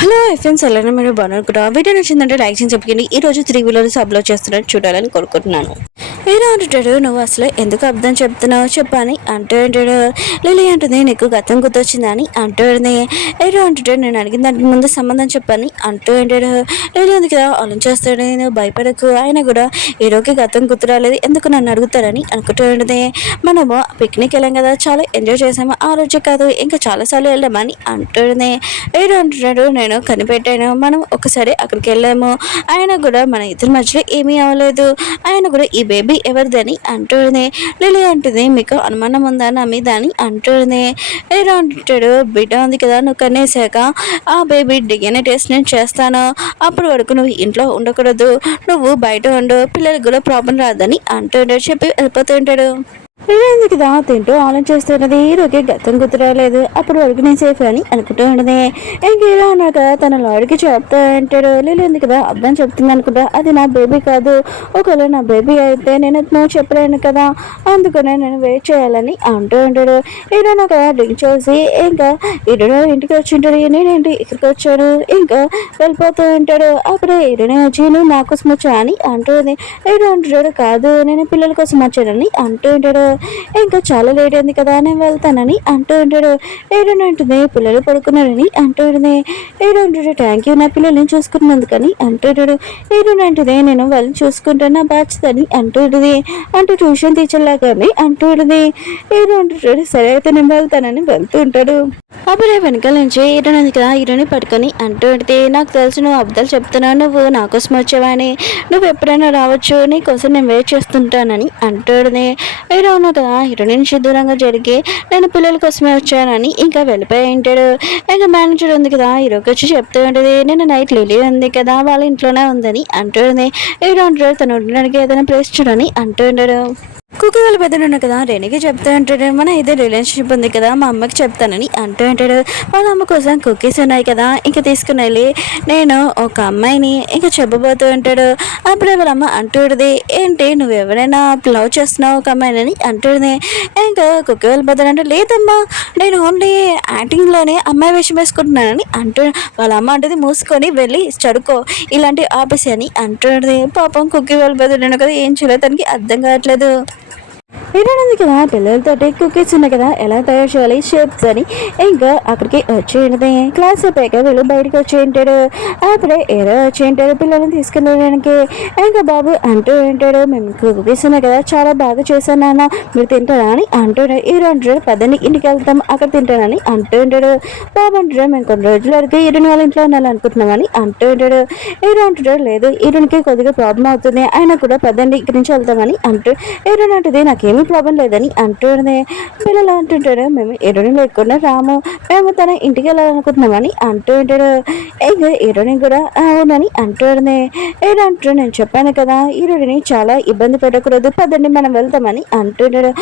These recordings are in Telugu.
హలో ఫ్రెండ్స్, అలానే మీరు బాగున్నారు కూడా. వీడియో నచ్చిందంటే లైక్ చేసి చెప్పండి. ఈ రోజు 3 వీడియోస్ అప్లోడ్ చేస్తున్నట్టు చూడాలని కోరుకుంటున్నాను. ఏదో అంటాడు, నువ్వు అసలు ఎందుకు అర్థం చెప్తున్నావు చెప్పని అంటాడు. లిలీ అంటుంది, నీకు గతం గుర్తొచ్చిందా అని అంటుంది. ఏదో అంటాడు, నేను అడిగిన దానికి ముందు సంబంధం చెప్పని అంటూ అంటాడు. లిలీ ఉంది కదా ఆలోచిస్తాడు, నేను భయపడకు, ఆయన కూడా హీరోకి గతం గుర్తు రాలేదు, ఎందుకు నన్ను అడుగుతారని అనుకుంటూ ఉంటుంది. మనము పిక్నిక్ వెళ్ళాం కదా, చాలా ఎంజాయ్ చేసాము, ఆ రోజు కాదు ఇంకా చాలాసార్లు వెళ్ళామని అంటుంది. ఏదో అంటున్నాడు, నేను కనిపెట్టాను, మనం ఒకసారి అక్కడికి వెళ్ళాము, ఆయన కూడా మన ఇద్దరి మధ్యలో ఏమీ అవ్వలేదు, ఆయన కూడా ఈ బేబీ ఎవరిదని అంటుంది. లిలీ అంటుంది, మీకు అనుమానం ఉందా నా మీద అని అంటుంది. ఏదో అంటాడు, బిడ్డ ఉంది కదా, నువ్వు కనేసాక ఆ బేబీ డిఎన్ఏ టెస్ట్ నేను చేస్తాను, అప్పటి వరకు నువ్వు ఇంట్లో ఉండకూడదు, నువ్వు బయట ఉండు, పిల్లలకు కూడా ప్రాబ్లం రాదని అంటుంటాడు. చెప్పి వెళ్ళిపోతుంటాడు. ఏమైంది కదా తింటూ ఆలోచిస్తున్నది. హీరోకి గతం గుర్తురాలేదు, అప్పుడు వరకు నేను సేఫ్ అని అనుకుంటూ ఉండదు. ఇంక హీరో అన్నాడు కదా తన లాయర్కి చెప్తా అంటాడు. లేదు కదా అర్థం చెప్తుంది అనుకుంటా, అది నా బేబీ కాదు, ఒకవేళ నా బేబీ అయితే నేను నువ్వు చెప్పలేను కదా, అందుకనే నేను వెయిట్ చేయాలని అంటూ ఉంటాడు. హీరో కదా డ్రింక్ చేసి ఇంకా హీరో ఇంటికి వచ్చి ఉంటాడు. నేనేంటి ఇక్కడికి వచ్చాడు, ఇంకా వెళ్ళిపోతూ ఉంటాడు. అప్పుడే హీరోనే వచ్చి నువ్వు నా కోసం వచ్చా అని అంటుంది. హీరో అంటాడు, కాదు నేను పిల్లల కోసం వచ్చానని అంటూ ఉంటాడు. ఇంకా చాలా లేట్ అయింది కదా నేను వెళ్తానని అంటూ ఉంటాడు. ఏడునంటుంది, పిల్లలు పడుకున్నారని అంటూ ఉంటుంది. ఏడుంటాడు, థ్యాంక్ యూ నా పిల్లల్ని చూసుకున్నందుకని అంటుంటాడు. ఏడునంటుంది, నేను వాళ్ళని చూసుకుంటాను నా బాధ్యత అని అంటూ ఉంటుంది. అంటే ట్యూషన్ టీచర్ లాగానే అంటూ ఉంటుంది. ఏడు అంటుంటాడు, సరే అయితే నేను వెళ్తానని వెళ్తూ ఉంటాడు. అప్పుడే వెనకాల నుంచి ఈరోనంది కదా హీరోని పట్టుకొని అంటూ ఉంటే, నాకు తెలుసు నువ్వు అబద్ధాలు చెప్తున్నావు, నువ్వు నా కోసం వచ్చావని, నువ్వు ఎప్పుడైనా రావచ్చు, నీ కోసం నేను వెయిట్ చేస్తుంటానని అంటుంది. హీరో ఉన్నావు కదా హీరోని నుంచి దూరంగా జరిగి నేను పిల్లల కోసమే వచ్చానని ఇంకా వెళ్ళిపోయి ఉంటాడు. ఇంకా మేనేజర్ ఉంది కదా హీరోకి వచ్చి చెప్తూ ఉంటుంది, నేను నైట్ లిలీ ఉంది కదా వాళ్ళ ఇంట్లోనే ఉందని అంటుంది. హీరో అంటాడు, తను ఉండడానికి ఏదైనా ప్లేస్ చూడని అంటూ ఉంటాడు. కుక్క వాళ్ళ పెద్దలు కదా రెనీకి చెప్తూ ఉంటాడు, మన ఇదే రిలేషన్షిప్ ఉంది కదా మా అమ్మకి చెప్తానని అంటూ ఉంటాడు. వాళ్ళ అమ్మ కోసం కుక్కీస్ ఉన్నాయి కదా ఇంకా తీసుకుని వెళ్ళి నేను ఒక అమ్మాయిని ఇంకా చెప్పబోతూ ఉంటాడు. అప్పుడే వాళ్ళ అమ్మ అంటుంది, ఏంటి నువ్వు ఎవరైనా లవ్ చేస్తున్నావు ఒక అమ్మాయిని అంటుంది. ఇంకా కుక్క వాళ్ళ పెద్దలు అంటే, లేదమ్మా నేను ఓన్లీ యాక్టింగ్లోనే అమ్మాయి వేషం వేసుకుంటున్నానని అంటూ వాళ్ళ అమ్మ అంటుంది, మూసుకొని వెళ్ళి చదువుకో ఇలాంటి ఆపేసి అని అంటుంది. పాపం కుక్కీ వాళ్ళ పెద్దలు కదా ఏం చేయలేదు, తనకి అర్థం కావట్లేదు. ఏడాది కదా పిల్లలతోటి కుకీస్ ఉన్నాయి కదా ఎలా తయారు చేయాలి షేప్స్ అని ఇంకా అక్కడికి వచ్చి క్లాస్ అయిపోయాక వీళ్ళు బయటకు వచ్చి ఉంటాడు. అప్పుడే ఏదో వచ్చి ఉంటాడు పిల్లల్ని తీసుకెళ్ళడానికి. ఇంకా బాబు అంటూ ఉంటాడు, మేము కుకీస్ ఉన్నాయి కదా చాలా బాగా చేశాను నాన్న, మీరు తింటారా అని అంటాడు. హీరో అంటాడు, పదండి ఇంటికి వెళ్తాం అక్కడ తింటానని అంటూ ఉంటాడు. బాబు అంటాడు, మేము కొన్ని రోజుల వరకు హీరోని వాళ్ళ ఇంట్లో ఉండాలనుకుంటున్నామని అంటూ ఉంటాడు. హీరో అంటాడు, లేదు హీరోనికి కొద్దిగా ప్రాబ్లం అవుతుంది, ఆయన కూడా పదండి ఇక్కడి నుంచి వెళ్తామని అంటూ. హీరోని అంటుంది, నాకేమీ ప్రాబ్లం లేదని అంటుంది. పిల్లలు అంటుంటాడు, మేము హీరోని లేకుండా రాము, మేము తన ఇంటికి వెళ్ళాలనుకుంటున్నామని అంటూ ఉంటాడు. ఇంకా హీరోని కూడా అవునని అంటుంది. హీరో అంటాడు, నేను చెప్పాను కదా హీరోని చాలా ఇబ్బంది పెట్టకూడదు, పదండి మనం వెళ్తామని అంటుంటాడు.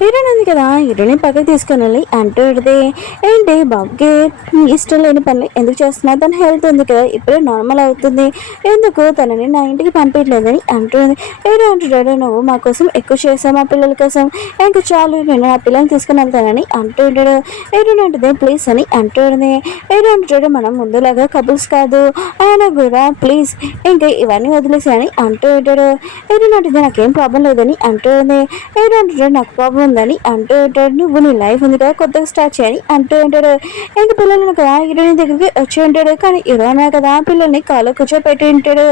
హీరోని ఉంది కదా హీరోని పక్కకి తీసుకుని వెళ్ళి అంటుంది, ఏంటి బాబుకి ఇష్టం లేని పనులు ఎందుకు చేస్తున్నావు, తన హెల్త్ ఉంది కదా ఇప్పుడే నార్మల్ అవుతుంది, ఎందుకు తనని నా ఇంటికి పంపించలేదని అంటుంది. హీరో అంటున్నాడు, నువ్వు మా కోసం ఎక్కువ చేసావు, మా పిల్లల కోసం, ఇంకా చాలు నేను నా పిల్లల్ని తీసుకుని వెళ్తానని అంటుంటాడు. హీరోని అంటుంది, ప్లీజ్ అని అంటుంది. హీరో అంటాడు, మనం ముందులాగా కపుల్స్ కాదు, ఆయన కూడా ప్లీజ్ ఇంకా ఇవన్నీ వదిలేసి అని అంటూ ఉంటాడు. హీరోని అంటుంది, నాకేం ప్రాబ్లం లేదని అంటుంది. హీరో అంటాడు, నాకు ప్రాబ్లం ఉందని అంటూ ఉంటాడు. నువ్వు నీ లైఫ్ ఉంది కదా కొత్తగా స్టార్ట్ చేయని అంటూ ఉంటాడు. ఇంకా పిల్లలను కదా హీరోని దగ్గరికి వచ్చి ఉంటాడు, కానీ హీరోనే కదా పిల్లల్ని కాలు కూర్చోపెట్టి ఉంటాడు.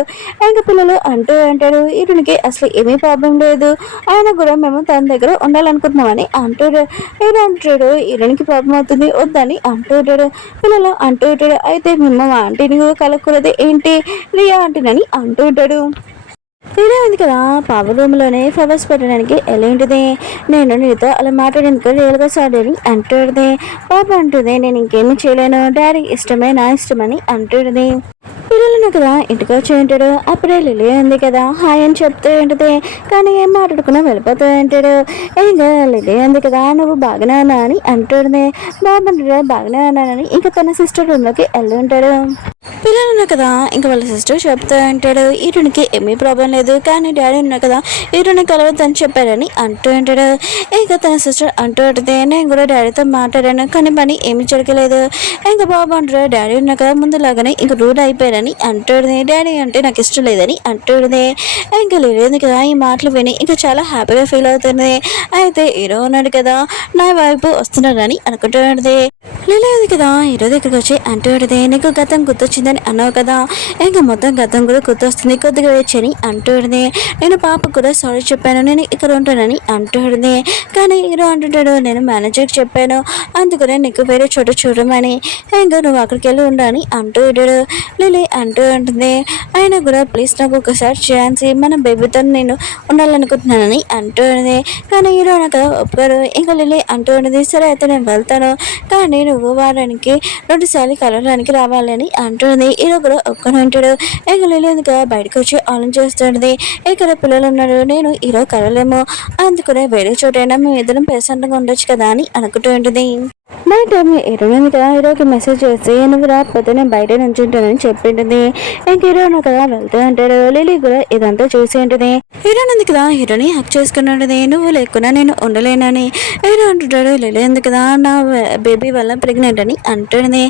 ఇంకా పిల్లలు అంటూ ఉంటాడు, హీరోనికి అసలు ఏమీ ప్రాబ్లం లేదు, ఆయన కూడా మేము తన దగ్గర ఉండాలనుకుంటున్నామని అంటాడు. హీరో అంటాడు, హీరోనికి ప్రాబ్లం అవుతుంది వద్దని అంటూ ఉంటాడు. పిల్లలు అంటూ ఉంటాడు, అయితే మేము ఆంటీని కలగకూడదు ఏంటి రియా ఆంటీనని అంటూ ఉంటాడు. హీరో ఉంది కదా పవర్ రూమ్లోనే ఫ్లవర్స్ పెట్టడానికి వెళ్ళింటిది. నేను నీతో అలా మాట్లాడేందుకు రియల్గా సారీ అని అంటుంది. పాప అంటుంది, నేను ఇంకేమీ చేయలేను, డాడీ ఇష్టమే నా ఇష్టమని అంటుంది. పిల్లలను కదా ఇంటికి వచ్చి ఉంటాడు. అప్పుడే లిలీ ఉంది కదా హాయ్ అని చెప్తూ ఉంటుంది, కానీ ఏం మాట్లాడుకున్నా వెళ్ళిపోతూ ఉంటాడు. ఇంకా లిలీ ఉంది కదా నువ్వు బాగానే ఉన్నా అని అంటుంది. బాగుంటాడు బాగానే ఉన్నానని ఇంకా తన సిస్టర్ రూమ్లోకి వెళ్ళి ఉంటాడు. పిల్లలు ఉన్నారు కదా, ఇంకా వాళ్ళ సిస్టర్ చెప్తా అంటాడు హీరోనికి ఏమీ ప్రాబ్లం లేదు, కానీ డాడీ ఉన్నారు కదా హీరోని కలవద్దని చెప్పారని అంటూ అంటాడు. ఇంకా తన సిస్టర్ అంటూ ఉంటుంది నేను కూడా డాడీతో మాట్లాడాను కానీ పని ఏమీ జరగలేదు. ఇంకా బాబు అంటారు డాడీ ఉన్నారు కదా ముందులాగానే ఇంక రూడ్ అయిపోయారని అంటుంది. డాడీ అంటే నాకు ఇష్టం లేదని అంటుంది. ఇంకా లేదు కదా ఈ మాటలు విని ఇంకా చాలా హ్యాపీగా ఫీల్ అవుతుంది. అయితే హీరో ఉన్నాడు కదా నా వైపు వస్తున్నాడని అనుకుంటుంది. లేదు కదా హీరో దగ్గరికి వచ్చి అంటూ నీకు గతం గుర్తొచ్చిందని అన్నావు కదా, ఇంకా మొత్తం గతం కూడా గుర్తొస్తుంది, కొద్దిగా వచ్చని అంటుంది. నేను పాపకు కూడా సారీ చెప్పాను, నేను ఇక్కడ ఉంటానని అంటుంది. కానీ హీరో అంటుంటాడు నేను మేనేజర్కి చెప్పాను, అందుకనే నీకు వేరే చోట చూడమని, ఇంకా నువ్వు అక్కడికి వెళ్ళి ఉండని అంటూ ఉంటాడు. లిలీ అంటూ ఉంటుంది అయినా కూడా ప్లీజ్ నాకు ఒకసారి ఛాన్స్ మన బేబీతో నేను ఉండాలనుకుంటున్నానని అంటుంది. కానీ హీరో నాకు ఒప్పుకోరు. ఇంకా లిలీ అంటూ ఉంటుంది సరే అయితే నేను వెళ్తాను, కానీ నువ్వు వారానికి 2 సార్లు కలవడానికి రావాలని అంటుంది. హీరో కూడా ఒక్కనే ఉంటాడు. ఇంకా లిలీ ఎందుకు బయటకు వచ్చి ఆలోచిస్తుంది ఇక్కడ పిల్లలు ఉన్నారు, నేను హీరో కలవలేము, అందుకనే వేరే చోటైనా మేము ఇద్దరం ప్రశాంతంగా ఉండొచ్చు కదా అని అనుకుంటూ ఉంటుంది. నైట్ టైం హీరోయిన్ కదా హీరోకి మెసేజ్ చేసి నువ్వు రాకపోతే నేను బయట నుంచి ఉంటానని చెప్పింటుంది. ఇంక హీరోయిన్ కదా వెళ్తూ అంటాడు. లిలీ కూడా ఇదంతా చూసి ఉంటుంది. హీరోయిన్ ఎందుకు కదా హీరోని హక్ చేసుకున్నది నువ్వు లేకున్నా నేను ఉండలేనని. హీరో అంటుంటాడు లిలీ ఎందుకు కదా నా బేబీ వల్ల ప్రెగ్నెంట్ అని అంటుంది.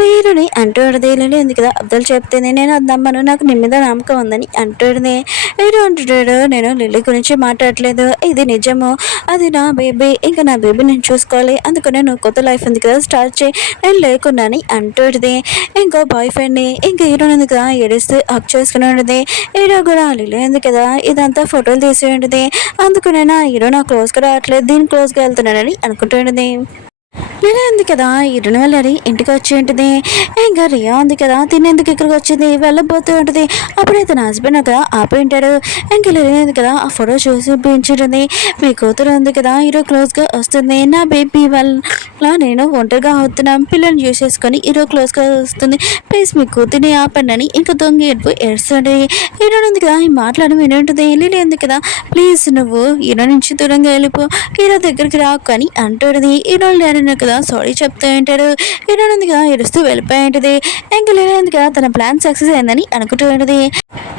హీరోని అంటుంది లిలీ ఎందుకు కదా అబ్దుల్ చెప్తుంది నేను అది నమ్మను, నాకు నీ మీద నమ్మకం ఉందని అంటుంది. హీరో అంటుంటాడు నేను లిలీ గురించి మాట్లాడలేదు, ఇది నిజము, అది నా బేబీ, ఇంకా నా బేబీ నేను చూసుకోవాలి, అందుకనే నువ్వు కొత్త లైఫ్ ఉంది కదా స్టార్ట్ చేయి, నేను లేకుండా అని అంటుంది. ఇంకో బాయ్ ఫ్రెండ్ని ఇంకా హీరో ఉంది కదా ఏడుస్తూ హక్ చేసుకుని ఉంటుంది. హీరో కూడా లిలీ ఉంది కదా ఇదంతా ఫోటోలు తీసి ఉంటుంది, అందుకునేనా హీరో నా క్లోజ్గా రావట్లేదు దీని క్లోజ్గా వెళ్తున్నాడని అనుకుంటుంది. రియా ఉంది కదా హీరోని వెళ్ళి ఇంటికి వచ్చి ఉంటుంది. ఇంకా రియా ఉంది కదా తినేందుకు ఇక్కడికి వచ్చింది వెళ్ళబోతూ ఉంటుంది. అప్పుడే తన హస్బెండ్ కదా ఆపి ఉంటాడు. ఇంకా లేదు కదా ఆ ఫోటో చూసి పెంచుంటుంది. మీ కూతురు ఉంది కదా హీరో క్లోజ్గా వస్తుంది, నా బేబీ వల్ల నేను ఒంటరిగా అవుతున్నాం, పిల్లల్ని చూసేసుకొని హీరో క్లోజ్గా వస్తుంది, ప్లీజ్ మీ కూతురిని ఆపండి అని ఇంకా దొంగ ఏడుపు ఏడుస్తుంది. హీరో ఉంది కదా ఈ మాట్లాడడం వింటుంది. లిలీ ఉంది కదా ప్లీజ్ నువ్వు హీరో నుంచి దూరంగా వెళ్ళిపో, హీరో దగ్గరికి రాకు అని అంటుంది. హీరో లేరని కదా సారీ చెప్తూ ఉంటాడు. హీరో ఉంది కదా ఏడుస్తూ వెళ్ళిపోయి ఉంటుంది. ఇంకా లేదు కదా తన ప్లాన్ సక్సెస్ అయిందని అనుకుంటూ ఉంటుంది.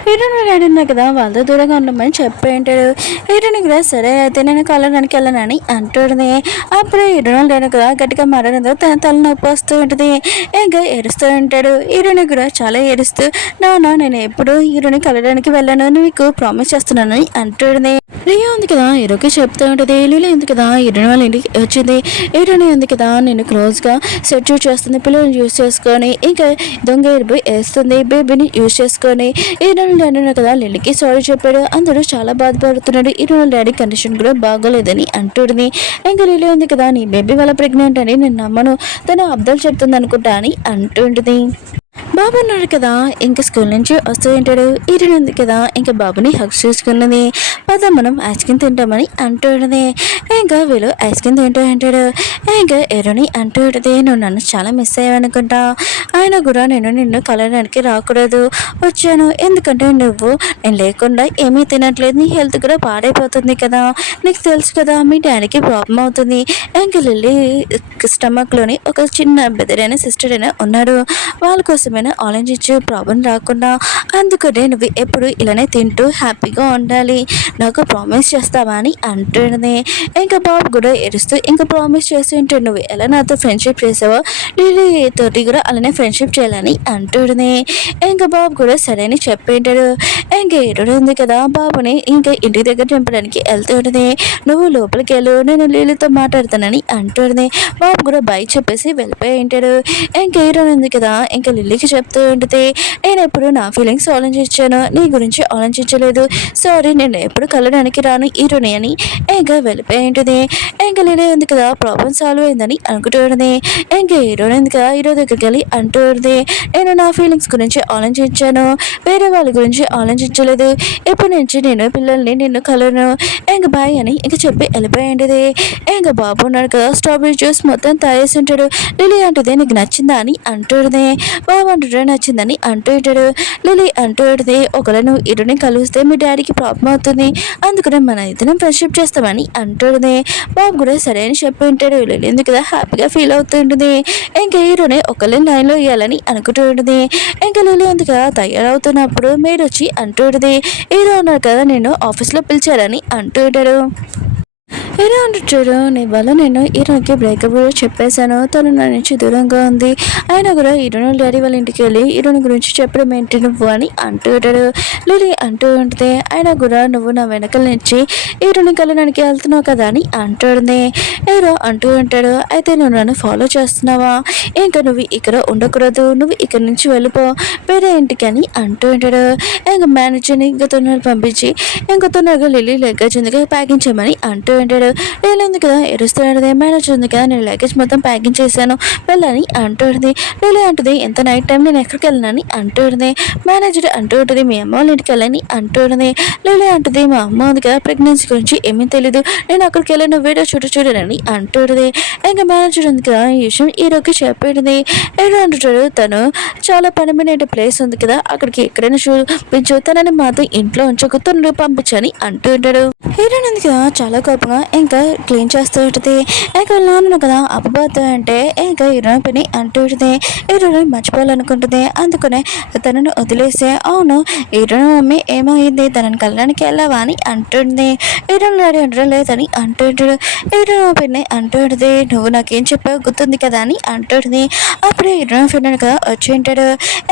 హీరోని అడిగినా కదా వాళ్ళతో దూరంగా ఉండమని చెప్పి ఉంటాడు. హీరోని కూడా సరే అయితే నేను కలవడానికి వెళ్ళనని అంటుంది. అప్పుడు హీరోని లేను కదా గట్టిగా మాట్లాడిన తన తల నొప్పి వస్తూ ఉంటుంది. ఇంకా ఏడుస్తూ ఉంటాడు. హీరోని కూడా చాలా ఏడుస్తూ నేను ఎప్పుడు హీరోని కలవడానికి వెళ్ళాను నీకు ప్రామిస్ చేస్తున్నానని అంటుంది. రియా ఉంది కదా హీరోకి చెప్తూ ఉంటుంది. లీలా ఉంది కదా హీరోని వాళ్ళ ఇంటికి వచ్చింది. హీరోని ఉంది కదా నేను క్లోజ్గా సెట్ చేస్తుంది, పిల్లల్ని యూజ్ చేసుకొని ఇంకా దొంగ ఎరుపు వేస్తుంది, బేబీని యూజ్ చేసుకొని హీరోని డాడీ కదా లిల్లీకి సారీ చెప్పాడు, అందరూ చాలా బాధపడుతున్నాడు, హీరోని డాడీ కండిషన్ కూడా బాగోలేదని అంటుంది. ఇంకా లీలా ఉంది కదా నీ బేబీ వాళ్ళ ప్రెగ్నెంట్ అని నేను నమ్మను, తను అబ్దాలు చెప్తుంది అనుకుంటా అని అంటుంటుంది. బాబు ఉన్నాడు కదా ఇంకా స్కూల్ నుంచి వస్తూ ఉంటాడు. హీరోయిన్ ఉంది కదా ఇంకా బాబుని హక్ చేసుకున్నది. పద మనం ఐస్ క్రీమ్ తింటామని అంటున్నది. ఇంకా వీళ్ళు ఐస్ క్రీమ్ తింటూ ఉంటాడు. ఇంకా హీరోని అంటూ ఉంటుంది నువ్వు నన్ను చాలా మిస్ అయ్యావనుకుంటా, ఆయన కూడా నేను నిన్ను కలవడానికి రాకూడదు వచ్చాను, ఎందుకంటే నువ్వు నేను లేకుండా ఏమీ తినట్లేదు, నీ హెల్త్ కూడా పాడైపోతుంది కదా, నీకు తెలుసు కదా మీ డాడీకి ప్రాబ్లం అవుతుంది. ఇంకా లిల్లీ స్టమక్లోని ఒక చిన్న బెదరైన సిస్టర్ అయినా ఉన్నారు, వాళ్ళ కోసమైనా ఆలోచించే ప్రాబ్లం రాకుండా, అందుకనే నువ్వు ఎప్పుడు ఇలానే తింటూ హ్యాపీగా ఉండాలి, నాకు ప్రామిస్ చేస్తావా అని అంటుంది. ఇంకా బాబు కూడా ఏడుస్తూ ఇంకా ప్రామిస్ చేస్తూ ఉంటే నువ్వు ఎలా నాతో ఫ్రెండ్షిప్ చేసావో లిల్లీ తోటి కూడా అలానే ఫ్రెండ్షిప్ చేయాలని అంటుంది. ఇంకా బాబు కూడా సరే అని చెప్పింటాడు. ఇంకా ఏడు ఉంది కదా బాబుని ఇంకా ఇంటి దగ్గర చంపడానికి వెళ్తూ ఉంటుంది. నువ్వు లోపలికి వెళ్ళు నేను లిల్లీతో మాట్లాడతానని అంటుంది. బాబు కూడా బయట చెప్పేసి వెళ్ళిపోయి ఉంటాడు. ఇంకా హీరో ఉంది కదా ఇంకా లిల్లీకి చెప్తూ ఉంటుంది నేను ఎప్పుడు నా ఫీలింగ్స్ ఆలోచించాను, నీ గురించి ఆలోచించలేదు, సారీ నేను ఎప్పుడు కలవడానికి రాను హీరోని అని ఇంకా వెళ్ళిపోయి ఉంటుంది. ఇంకా లిల్లీ ఉంది కదా ప్రాబ్లం సాల్వ్ అయిందని అనుకుంటూ ఉంటుంది. ఇంకా హీరోని ఉంది కదా హీరో దగ్గరికి వెళ్ళి అంటూ ఉంటుంది నేను నా ఫీలింగ్స్ గురించి ఆలోచించాను, వేరే వాళ్ళ గురించి ఆలోచించలేదు, ఎప్పటి నుంచి నేను పిల్లల్ని నిన్ను కలను, ఇంకా బాయ్ అని ఇంకా చెప్పి వెళ్ళిపోయి ఉంటుంది. ఇంకా బాబు ఉన్నాడు కదా స్ట్రాబెరీ జ్యూస్ మొత్తం తాగేసి ఉంటాడు. లిల్లీ అంటుంది నీకు నచ్చిందా అని అంటుంది. బాబు అంటే నచ్చిందని అంటూ ఉంటాడు. లిలీ అంటూ ఉంటుంది, ఒకవేళ నువ్వు హీరోని కలిస్తే మీ డాడీకి ప్రాబ్లం అవుతుంది, అందుకనే మన ఇద్దరం ఫ్రెండ్షిప్ చేస్తామని అంటుంది. బాబు కూడా సరే అని చెప్పి ఉంటాడు. లిలీ ఎందుకు కదా హ్యాపీగా ఫీల్ అవుతూ ఉంటుంది. ఇంకా హీరోని ఒకళ్ళని లైన్లో వేయాలని అనుకుంటూ ఉంటుంది. ఇంకా లిలీ ఎందుకు తయారవుతున్నప్పుడు మీరు వచ్చి అంటూ ఉంటుంది, హీరో ఉన్నారు కదా నేను ఆఫీస్లో పిలిచారని అంటూ ఉంటాడు. హీరో అంటాడు, నీ వల్ల నేను హీరోకి బ్రేకప్ కూడా చెప్పేశాను, తను నా నుంచి దూరంగా ఉంది, ఆయన కూడా హీరోని డాడీ వాళ్ళ ఇంటికి వెళ్ళి హీరోని గురించి చెప్పడం ఏంటి నువ్వు అని అంటూ ఉంటాడు. లిలీ అంటూ ఉంటే ఆయన కూడా నువ్వు నా వెనకల నుంచి హీరోని కలడానికి వెళ్తున్నావు కదా అని అంటుంది. హీరో అంటూ ఉంటాడు, అయితే నువ్వు నన్ను ఫాలో చేస్తున్నావా, ఇంకా నువ్వు ఇక్కడ ఉండకూడదు, నువ్వు ఇక్కడ నుంచి వెళ్ళిపో వేరే ఇంటికి అని అంటూ ఉంటాడు. ఇంకా మేనేజర్ని ఇంకా తొందరగా పంపించి ఇంకా తొందరగా లిలీ లగేజ్ ఎందుకు ప్యాకింగ్ చేయమని అంటూ ఉంటాడు. నేను ఉంది కదా ఎరుస్తుంది, మేనేజర్ ఉంది కదా నేను లగేజ్ మొత్తం ప్యాకింగ్ చేశాను వెళ్ళని అంటుంది. లిలీ అంటుంది, ఎంత నైట్ టైం నేను ఎక్కడికి వెళ్ళనని అంటుంది. మేనేజర్ అంటూ ఉంటుంది, మీ అమ్మ వాళ్ళ ఇంటికి వెళ్ళని అంటుంది. లిలీ అంటుంది, మా అమ్మ ఉంది కదా ప్రెగ్నెన్సీ గురించి ఏమీ తెలీదు, నేను అక్కడికి వెళ్ళిన వీడియో చూడని అంటుంది. ఇంకా మేనేజర్ ఉంది కదా ఈ విషయం హీరోకి చెప్పేది. హీరో అంటుంటాడు, తను చాలా పర్మనెంట్ ప్లేస్ ఉంది కదా అక్కడికి ఎక్కడైనా చూపించు, తనని మాత్రం ఇంట్లో ఉంచకు, తను పంపించని అంటూ ఉంటాడు. హీరోయిన్ ఉంది కదా చాలా కోపంగా ఇంకా క్లీన్ చేస్తూ ఉంటుంది. ఇంకా నాన్న కదా అబ్బబోతు అంటే ఇంకా హీరోయిన్ పని అంటూ ఉంటుంది. హీరోయిన్ మర్చిపోవాలనుకుంటుంది, అందుకనే తనను వదిలేసే అవును హీరోయిన్ మమ్మీ ఏమైంది తనని కలడానికి వెళ్ళావా అని అంటుంది. హీరోయిన్ డాడీ అంటారు లేదని అంటుంటాడు. హీరోయిన్ పిన్ని అంటుంది, నువ్వు నాకేం చెప్పావు గుర్తుంది కదా అని అంటుంది. అప్పుడే హీరోయిన్ ఫ్రెండ్ కదా వచ్చి ఉంటాడు.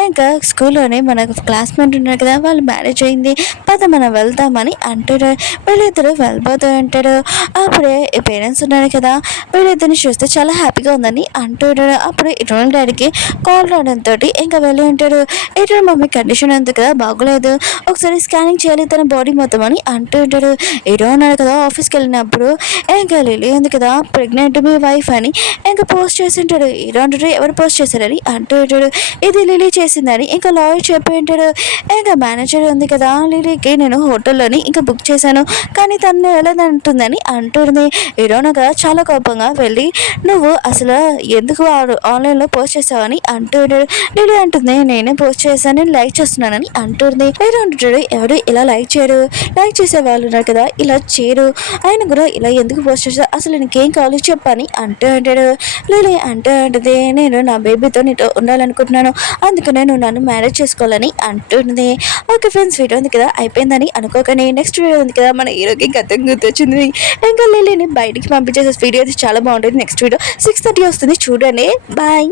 ఇంకా స్కూల్లోనే మన క్లాస్మేట్ ఉన్నారు కదా వాళ్ళు మ్యారేజ్ అయింది, పద మనం వెళ్దామని అంటారు. వీళ్ళిద్దరు వెళ్ళిపోతూ ఉంటారు. అప్పుడే పేరెంట్స్ ఉన్నారు కదా వీళ్ళిద్దరిని చూస్తే చాలా హ్యాపీగా ఉందని అంటూ ఉంటాడు. అప్పుడు హీరోయిన్ డాడీకి కాల్ రావడంతో ఇంకా వెళ్ళి ఉంటాడు. హీరోయిన్ మమ్మీ కండిషన్ ఉంది కదా బాగోలేదు, ఒకసారి స్కానింగ్ చేయాలి తన బాడీ మొత్తం అని అంటూ ఉంటాడు. హీరో ఉన్నాడు కదా ఆఫీస్కి వెళ్ళినప్పుడు ఇంకా లిలీ ఉంది కదా ప్రెగ్నెంట్ మీ వైఫ్ అని ఇంకా పోస్ట్ చేసి ఉంటాడు. హీరో అంటాడు, ఎవరు పోస్ట్ చేశారని అంటూ ఉంటాడు. ఇది లిలీ చేసిందని ఇంకా లాయర్ చెప్పి ఉంటాడు. ఇంకా మేనేజర్ ఉంది కదా లిలీకి నేను హోటల్లోని ఇంకా బుక్ చేశాను కానీ తను వెళ్ళదంటుందని అంటుంది. హీరోనగా చాలా కోపంగా వెళ్ళి నువ్వు అసలు ఎందుకు ఆన్లైన్లో పోస్ట్ చేసావని అంటున్నాడు. లిలీ అంటుంది, నేనే పోస్ట్ చేశాను నేను లైక్ చేస్తున్నానని అంటుంది. హీరో అంటాడు, ఎవరు ఇలా లైక్ చేయరు, లైక్ చేసే వాళ్ళు ఉన్నారు కదా ఇలా చేయరు, ఆయన కూడా ఇలా ఎందుకు పోస్ట్ చేస్తా అసలు నీకేం కావాలి చెప్పని అంటూ ఉంటాడు. లిలీ అంటూ ఉంటుంది, నేను నా బేబీతో నీతో ఉండాలనుకుంటున్నాను, అందుకనే నువ్వు నన్ను మ్యారేజ్ చేసుకోవాలని అంటుంది. ఓకే ఫ్రెండ్స్, వీడియో ఉంది కదా అయిపోయిందని అనుకోకని నెక్స్ట్ వీడియో ఉంది కదా మన హీరోకి గతం గుర్తొచ్చింది. ఇంకా లిలీని బయటికి పంపించేసే వీడియో అది చాలా బాగుంటుంది. నెక్స్ట్ వీడియో 6:30 వస్తుంది చూడండి. బాయ్.